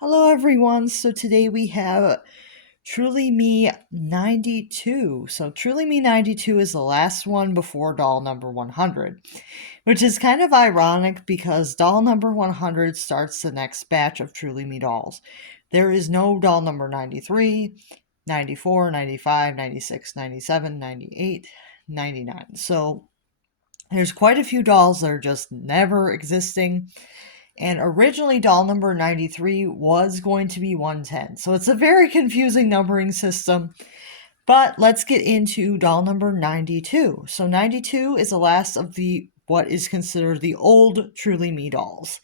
Hello everyone. So today we have Truly Me 92. So Truly Me 92 is the last one before doll number 100, which is kind of ironic because doll number 100 starts the next batch of Truly Me dolls. There is no doll number 93, 94, 95, 96, 97, 98, 99. So there's quite a few dolls that are just never existing. And originally, doll number 93 was going to be 110. So it's a very confusing numbering system. But let's get into doll number 92. So 92 is the last of the what is considered the old Truly Me dolls.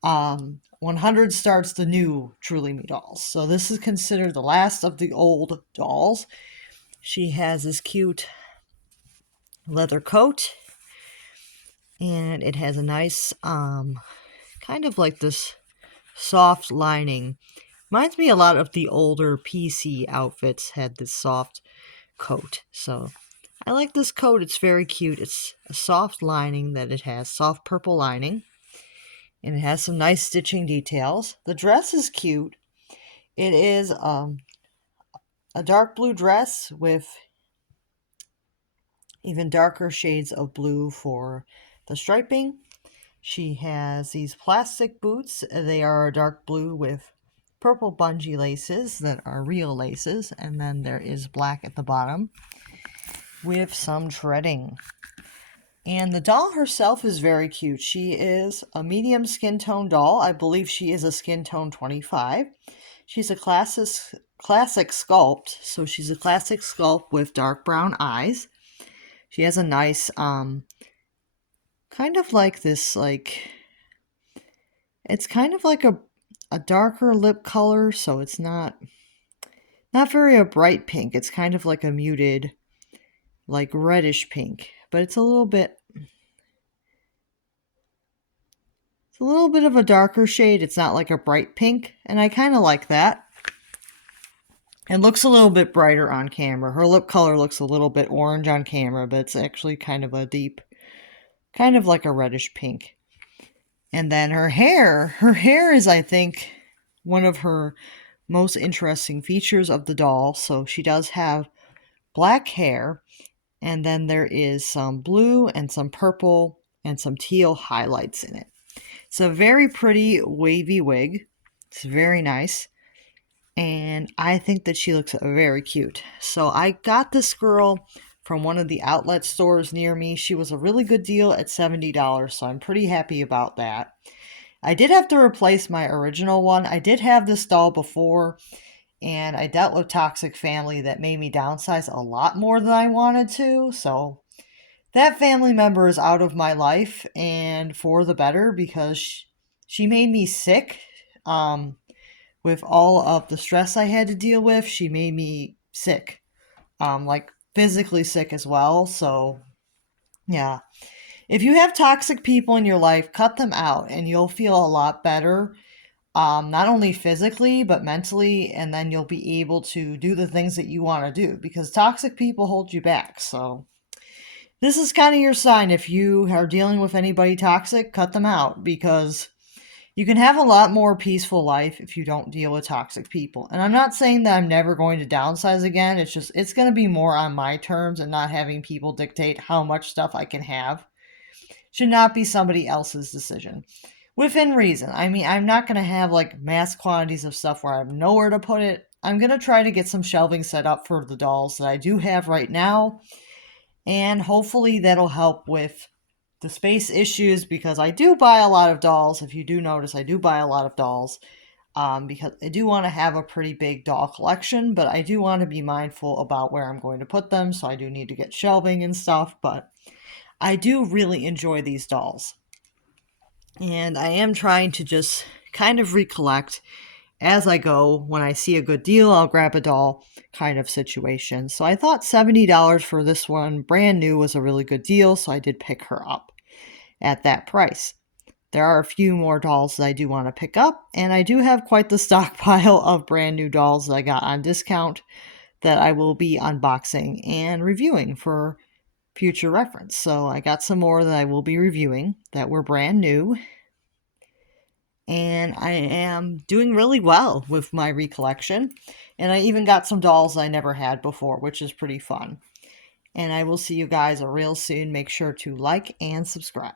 100 starts the new Truly Me dolls. So this is considered the last of the old dolls. She has this cute leather coat, and it has a nice, kind of like this soft lining. Reminds me a lot of the older PC outfits had this soft coat. So I like this coat. It's very cute. It's a soft lining that it has, soft purple lining. And it has some nice stitching details. The dress is cute. It is a dark blue dress with even darker shades of blue for the striping. She has these plastic boots. They are dark blue with purple bungee laces that are real laces, and then there is black at the bottom with some treading. And the doll herself is very cute. She is a medium skin tone doll. I believe she is a skin tone 25. She's a classic sculpt, so she's a classic sculpt with dark brown eyes. She has a nice kind of like this, it's kind of like a darker lip color, so it's not very a bright pink. It's kind of like a muted, like reddish pink, but it's a little bit of a darker shade. It's not like a bright pink, and I kind of like that. It looks a little bit brighter on camera. Her lip color looks a little bit orange on camera, but it's actually kind of a deep, kind of like a reddish pink. And then her hair is, I think, one of her most interesting features of the doll. So she does have black hair, and then there is some blue and some purple and some teal highlights in it. It's a very pretty wavy wig. It's very nice. And I think that she looks very cute. So I got this girl from one of the outlet stores near me. She was a really good deal at $70, so I'm pretty happy about that. I did have to replace my original one. I did have this doll before, and I dealt with toxic family that made me downsize a lot more than I wanted to. So that family member is out of my life, and for the better, because she made me sick. With all of the stress I had to deal with, she made me sick. Like physically sick as well. So yeah. If you have toxic people in your life, cut them out and you'll feel a lot better. Not only physically, but mentally, and then you'll be able to do the things that you want to do, because toxic people hold you back. So this is kind of your sign. If you are dealing with anybody toxic, cut them out, because you can have a lot more peaceful life if you don't deal with toxic people. And I'm not saying that I'm never going to downsize again. It's just, it's going to be more on my terms and not having people dictate how much stuff I can have. Should not be somebody else's decision. Within reason. I mean, I'm not going to have like mass quantities of stuff where I have nowhere to put it. I'm going to try to get some shelving set up for the dolls that I do have right now. And hopefully that'll help with the space issues, because I do buy a lot of dolls. If you do notice, I do buy a lot of dolls because I do want to have a pretty big doll collection, but I do want to be mindful about where I'm going to put them, so I do need to get shelving and stuff, but I do really enjoy these dolls. And I am trying to just kind of recollect as I go. When I see a good deal, I'll grab a doll kind of situation. So I thought $70 for this one, brand new, was a really good deal, so I did pick her up at that price. There are a few more dolls that I do want to pick up, and I do have quite the stockpile of brand new dolls that I got on discount that I will be unboxing and reviewing for future reference. So I got some more that I will be reviewing that were brand new. and I am doing really well with my recollection. And I even got some dolls I never had before, which is pretty fun. And I will see you guys real soon. Make sure to like and subscribe.